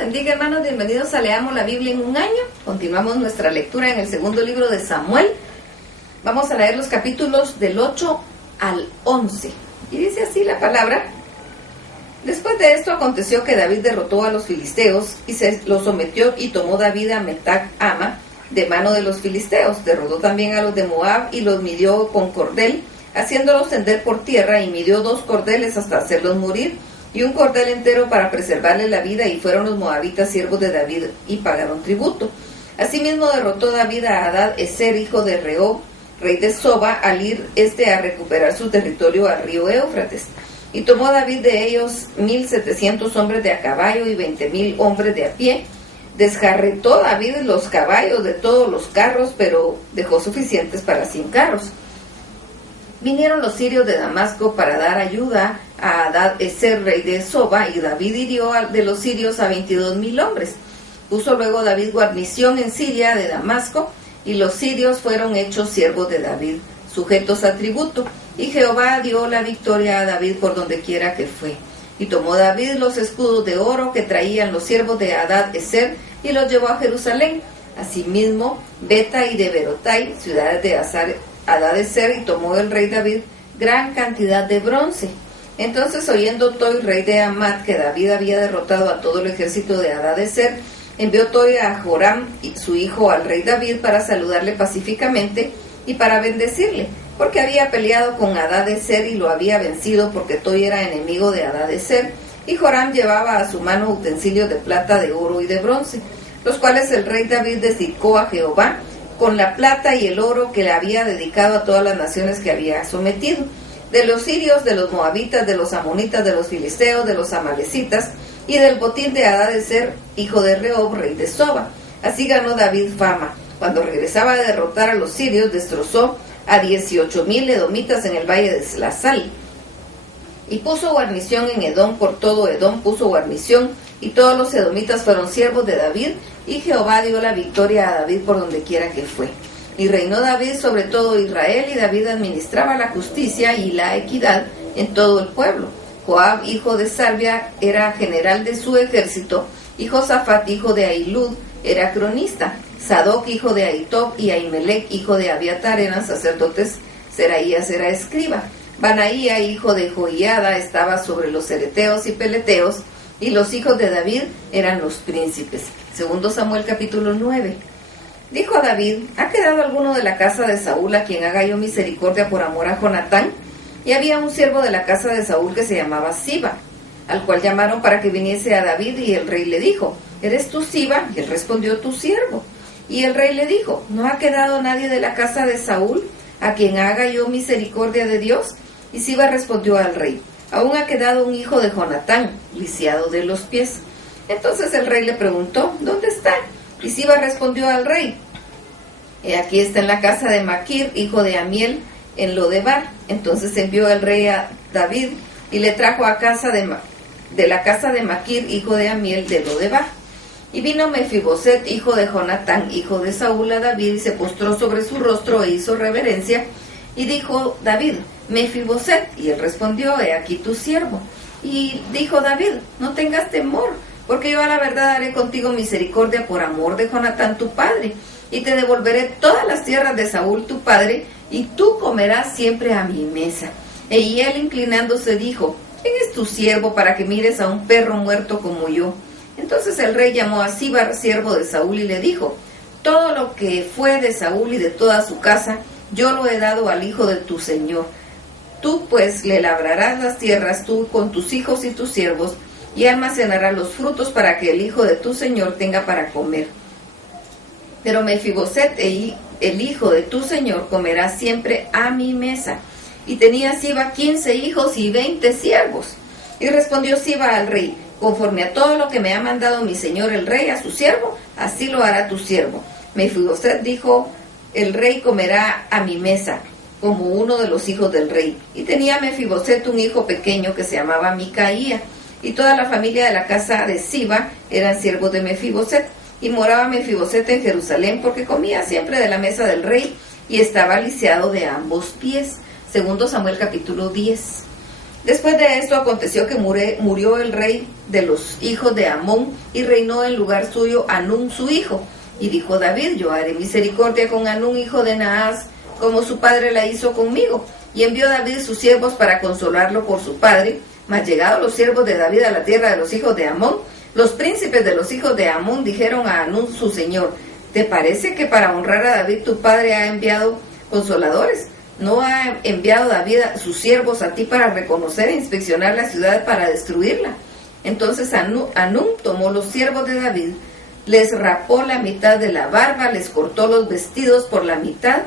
bendiga, hermanos, bienvenidos a Leamos la Biblia en un año. Continuamos nuestra lectura en el segundo libro de Samuel. Vamos a leer los capítulos del 8 al 11. Y dice así la palabra: Después de esto aconteció que David derrotó a los filisteos y se los sometió, y tomó David a Metac Ama de mano de los filisteos. Derrotó también a los de Moab y los midió con cordel, haciéndolos tender por tierra, y midió 2 cordeles hasta hacerlos morir, y un cordel entero para preservarle la vida, y fueron los moabitas siervos de David y pagaron tributo. Asimismo derrotó David a Hadad-ezer, hijo de Rehob, rey de Soba, al ir a recuperar su territorio al río Éufrates. Y tomó David de ellos 1,700 hombres de a caballo y 20,000 hombres de a pie. Desjarretó David los caballos de todos los carros, pero dejó suficientes para 100 carros. Vinieron los sirios de Damasco para dar ayuda a Hadad-ezer, rey de Soba, y David hirió de los sirios a 22,000 hombres. Puso luego David guarnición en Siria de Damasco, y los sirios fueron hechos siervos de David, sujetos a tributo, y Jehová dio la victoria a David por donde quiera que fue. Y tomó David los escudos de oro que traían los siervos de Hadad-ezer, y los llevó a Jerusalén. Asimismo, Beta y de Berotai, ciudades de Hadad-ezer, y tomó el rey David gran cantidad de bronce. Entonces, oyendo Toi, rey de Hamat, que David había derrotado a todo el ejército de Hadad-ezer, envió Toi a Joram, su hijo, al rey David, para saludarle pacíficamente y para bendecirle, porque había peleado con Hadad-ezer y lo había vencido, porque Toi era enemigo de Hadad-ezer, y Joram llevaba a su mano utensilios de plata, de oro y de bronce, los cuales el rey David dedicó a Jehová, con la plata y el oro que le había dedicado a todas las naciones que había sometido, de los sirios, de los moabitas, de los amonitas, de los filisteos, de los amalecitas, y del botín de Hadad-ezer, hijo de Rehob, rey de Soba. Así ganó David fama. Cuando regresaba de derrotar a los sirios, destrozó a 18,000 edomitas en el valle de Slasal. Y puso guarnición en Edom, por todo Edom puso guarnición, y todos los edomitas fueron siervos de David, y Jehová dio la victoria a David por donde quiera que fue. Y reinó David sobre todo Israel, y David administraba la justicia y la equidad en todo el pueblo. Joab, hijo de Sarvia, era general de su ejército, y Josafat, hijo de Ahilud, era cronista. Sadoc, hijo de Ahitob, y Ahimelech, hijo de Abiatar, eran sacerdotes. Seraías era escriba. Banaía, hijo de Joiada, estaba sobre los cereteos y peleteos, y los hijos de David eran los príncipes. Segundo Samuel capítulo 9. Dijo a David: ¿Ha quedado alguno de la casa de Saúl a quien haga yo misericordia por amor a Jonatán? Y había un siervo de la casa de Saúl que se llamaba Siba, al cual llamaron para que viniese a David, y el rey le dijo: ¿Eres tú Siba? Y él respondió: tu siervo. Y el rey le dijo: ¿No ha quedado nadie de la casa de Saúl a quien haga yo misericordia de Dios? Y Siba respondió al rey: aún ha quedado un hijo de Jonatán, lisiado de los pies. Entonces el rey le preguntó: ¿dónde está? Y Siba respondió al rey: he aquí está en la casa de Maquir, hijo de Amiel, en Lodebar. Entonces envió el rey a David y le trajo a casa de la casa de Maquir, hijo de Amiel, de Lodebar. Y vino Mefiboset, hijo de Jonatán, hijo de Saúl, a David, y se postró sobre su rostro e hizo reverencia. Y dijo David: Mefiboset. Y él respondió: he aquí tu siervo. Y dijo David: no tengas temor, porque yo a la verdad haré contigo misericordia por amor de Jonatán tu padre, y te devolveré todas las tierras de Saúl tu padre, y tú comerás siempre a mi mesa. Y él, inclinándose, dijo: ¿quién es tu siervo para que mires a un perro muerto como yo? Entonces el rey llamó a Siba, siervo de Saúl, y le dijo: todo lo que fue de Saúl y de toda su casa, yo lo he dado al hijo de tu señor. Tú pues le labrarás las tierras, tú con tus hijos y tus siervos, y almacenarás los frutos para que el hijo de tu señor tenga para comer. Pero Mefiboset, el hijo de tu señor, comerá siempre a mi mesa. Y tenía Siba 15 hijos y 20 siervos. Y respondió Siba al rey: conforme a todo lo que me ha mandado mi señor el rey a su siervo, así lo hará tu siervo. Mefiboset, dijo el rey, comerá a mi mesa, como uno de los hijos del rey. Y tenía Mefiboset un hijo pequeño que se llamaba Micaía, y toda la familia de la casa de Siba eran siervos de Mefiboset. Y moraba Mefiboset en Jerusalén, porque comía siempre de la mesa del rey, y estaba lisiado de ambos pies. Segundo Samuel capítulo 10. Después de esto aconteció que murió el rey de los hijos de Amón y reinó en lugar suyo Hanún su hijo. Y dijo David: yo haré misericordia con Hanún hijo de Naas, como su padre la hizo conmigo. Y envió David sus siervos para consolarlo por su padre. Mas llegados los siervos de David a la tierra de los hijos de Amón, los príncipes de los hijos de Amón dijeron a Hanún su señor: ¿te parece que para honrar a David tu padre ha enviado consoladores? ¿No ha enviado David a sus siervos a ti para reconocer e inspeccionar la ciudad para destruirla? Entonces Hanún tomó los siervos de David, les rapó la mitad de la barba, les cortó los vestidos por la mitad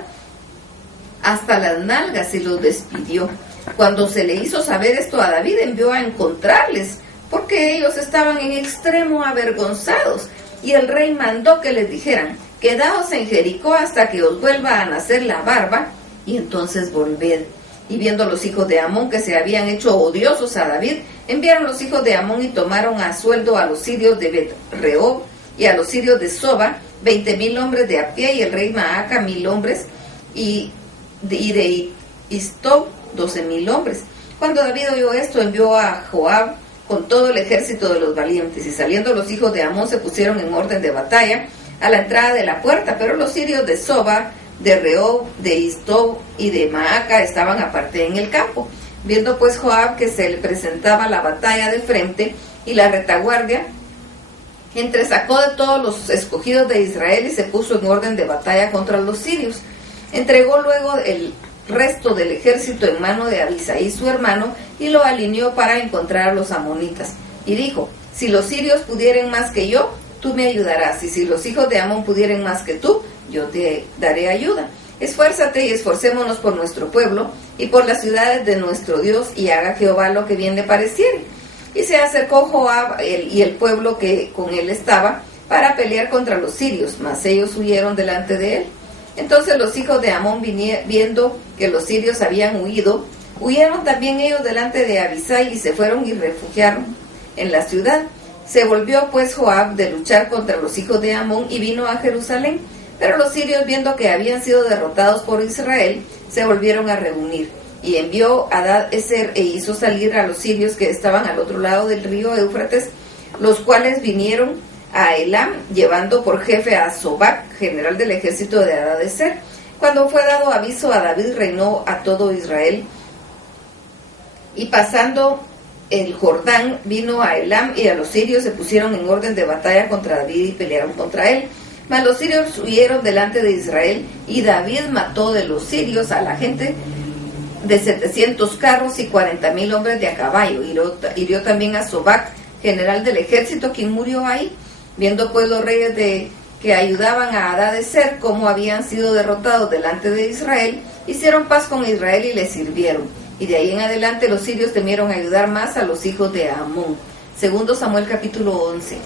hasta las nalgas y los despidió. Cuando se le hizo saber esto a David, envió a encontrarles, porque ellos estaban en extremo avergonzados. Y el rey mandó que les dijeran: quedaos en Jericó hasta que os vuelva a nacer la barba, y entonces volved. Y viendo los hijos de Amón que se habían hecho odiosos a David, enviaron los hijos de Amón y tomaron a sueldo a los sirios de Bet-rehob y a los sirios de Soba, 20,000 hombres de a pie, y el rey Maaca 1,000 hombres, y de Istob 12,000 hombres. Cuando David oyó esto, envió a Joab con todo el ejército de los valientes, y saliendo los hijos de Amón se pusieron en orden de batalla a la entrada de la puerta, pero los sirios de Soba, de Rehob, de Istob y de Maaca estaban aparte en el campo. Viendo pues Joab que se le presentaba la batalla de frente y la retaguardia, entresacó de todos los escogidos de Israel y se puso en orden de batalla contra los sirios. Entregó luego el resto del ejército en mano de Abisai su hermano y lo alineó para encontrar a los amonitas. Y dijo: si los sirios pudieren más que yo, tú me ayudarás, y si los hijos de Amón pudieren más que tú, yo te daré ayuda. Esfuérzate y esforcémonos por nuestro pueblo y por las ciudades de nuestro Dios, y haga Jehová lo que bien le pareciere. Y se acercó Joab y el pueblo que con él estaba para pelear contra los sirios, mas ellos huyeron delante de él. Entonces los hijos de Amón, viendo que los sirios habían huido, huyeron también ellos delante de Abisai y se fueron y refugiaron en la ciudad. Se volvió pues Joab de luchar contra los hijos de Amón y vino a Jerusalén. Pero los sirios, viendo que habían sido derrotados por Israel, se volvieron a reunir. Y envió Hadad-ezer e hizo salir a los sirios que estaban al otro lado del río Éufrates, los cuales vinieron a Elam, llevando por jefe a Sobac, general del ejército de Hadad-ezer. Cuando fue dado aviso a David, reinó a todo Israel. Y pasando el Jordán, vino a Elam, y a los sirios se pusieron en orden de batalla contra David y pelearon contra él. Mas los sirios huyeron delante de Israel, y David mató de los sirios a la gente de 700 carros y 40,000 hombres de a caballo. Hirió también a Sobac, general del ejército, quien murió ahí. Viendo pues los reyes que ayudaban a Hadad-ezer cómo habían sido derrotados delante de Israel, hicieron paz con Israel y le sirvieron. Y de ahí en adelante los sirios temieron ayudar más a los hijos de Amón. Segundo Samuel capítulo 11.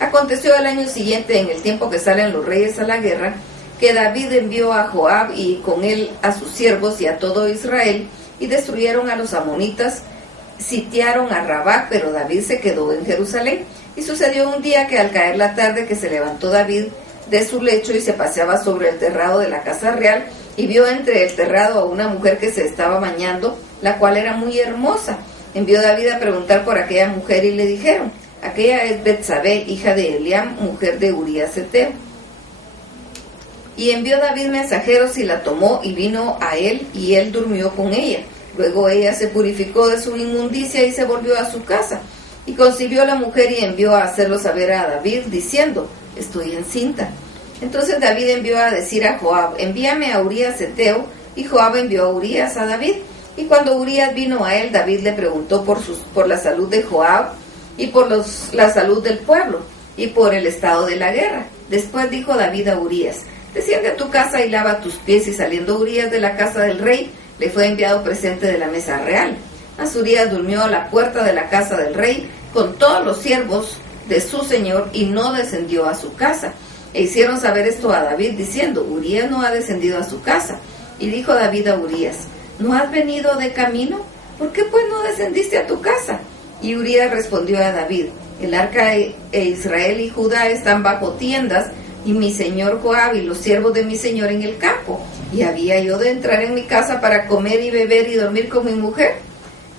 Aconteció el año siguiente, en el tiempo que salen los reyes a la guerra, que David envió a Joab y con él a sus siervos y a todo Israel, y destruyeron a los amonitas, sitiaron a Rabá, pero David se quedó en Jerusalén. Y sucedió un día que al caer la tarde que se levantó David de su lecho y se paseaba sobre el terrado de la casa real, y vio entre el terrado a una mujer que se estaba bañando, la cual era muy hermosa. Envió David a preguntar por aquella mujer, y le dijeron: aquella es Betsabé, hija de Eliam, mujer de Urías Heteo. Y envió David mensajeros y la tomó y vino a él, y él durmió con ella. Luego ella se purificó de su inmundicia y se volvió a su casa. Y concibió la mujer y envió a hacerlo saber a David, diciendo: estoy encinta. Entonces David envió a decir a Joab: envíame a Urías Heteo. Y Joab envió a Urías a David. Y cuando Urías vino a él, David le preguntó por la salud de Joab y por la salud del pueblo y por el estado de la guerra. Después dijo David a Urías: desciende a tu casa y lava tus pies. Y saliendo Urías de la casa del rey, le fue enviado presente de la mesa real. Mas Urías durmió a la puerta de la casa del rey con todos los siervos de su señor y no descendió a su casa. E hicieron saber esto a David, diciendo: Urías no ha descendido a su casa. Y dijo David a Urías: ¿no has venido de camino? ¿Por qué pues no descendiste a tu casa? Y Urías respondió a David: el arca e Israel y Judá están bajo tiendas, y mi señor Joab y los siervos de mi señor en el campo. ¿Y había yo de entrar en mi casa para comer y beber y dormir con mi mujer?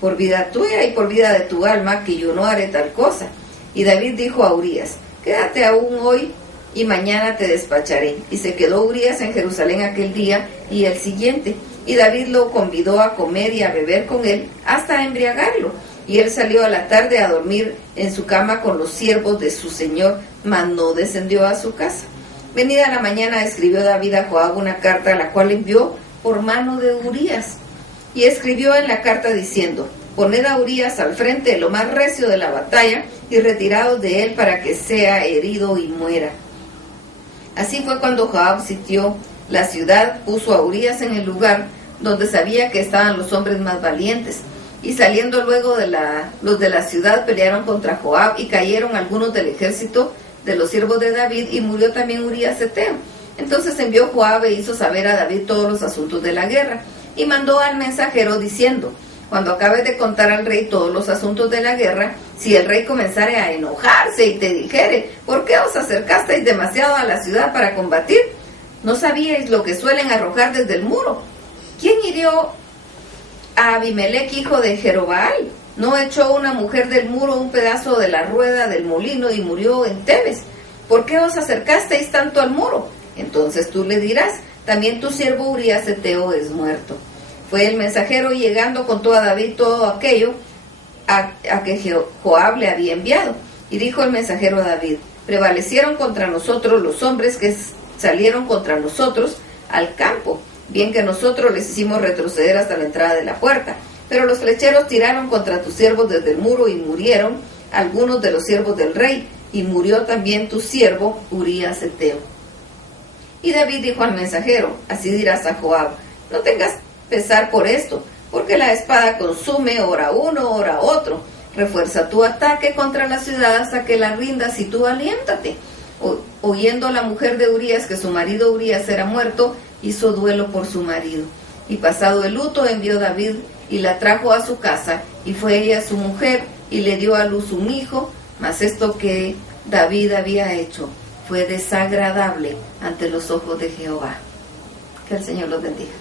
por vida tuya y por vida de tu alma, que yo no haré tal cosa. Y David dijo a Urías, quédate aún hoy y mañana te despacharé. Y se quedó Urías en Jerusalén aquel día y el siguiente. Y David lo convidó a comer y a beber con él hasta embriagarlo. Y él salió a la tarde a dormir en su cama con los siervos de su señor, mas no descendió a su casa. Venida la mañana escribió David a Joab una carta, la cual envió por mano de Urías. Y escribió en la carta diciendo, poned a Urías al frente de lo más recio de la batalla y retiraos de él para que sea herido y muera. Así fue cuando Joab sitió la ciudad, puso a Urías en el lugar donde sabía que estaban los hombres más valientes. Y saliendo luego los de la ciudad pelearon contra Joab y cayeron algunos del ejército de los siervos de David y murió también Urías Eteo. Entonces envió Joab e hizo saber a David todos los asuntos de la guerra y mandó al mensajero diciendo, cuando acabes de contar al rey todos los asuntos de la guerra, si el rey comenzare a enojarse y te dijere, ¿por qué os acercasteis demasiado a la ciudad para combatir? ¿No sabíais lo que suelen arrojar desde el muro? ¿Quién hirió a Abimelech, hijo de Jerobaal? ¿No echó una mujer del muro un pedazo de la rueda del molino y murió en Tebes? ¿Por qué os acercasteis tanto al muro? Entonces tú le dirás, también tu siervo Urías Eteo es muerto. Fue el mensajero llegando contó a David todo aquello a que Joab le había enviado. Y dijo el mensajero a David, prevalecieron contra nosotros los hombres que salieron contra nosotros al campo, bien que nosotros les hicimos retroceder hasta la entrada de la puerta. Pero los flecheros tiraron contra tus siervos desde el muro y murieron algunos de los siervos del rey, y murió también tu siervo Urías Eteo. Y David dijo al mensajero, así dirás a Joab, no tengas pesar por esto, porque la espada consume ora uno, ora otro. Refuerza tu ataque contra la ciudad hasta que la rindas y tú aliéntate. Oyendo la mujer de Urías que su marido Urías era muerto, hizo duelo por su marido. Y pasado el luto envió David y la trajo a su casa, y fue ella su mujer, y le dio a luz un hijo, mas esto que David había hecho fue desagradable ante los ojos de Jehová. Que el Señor los bendiga.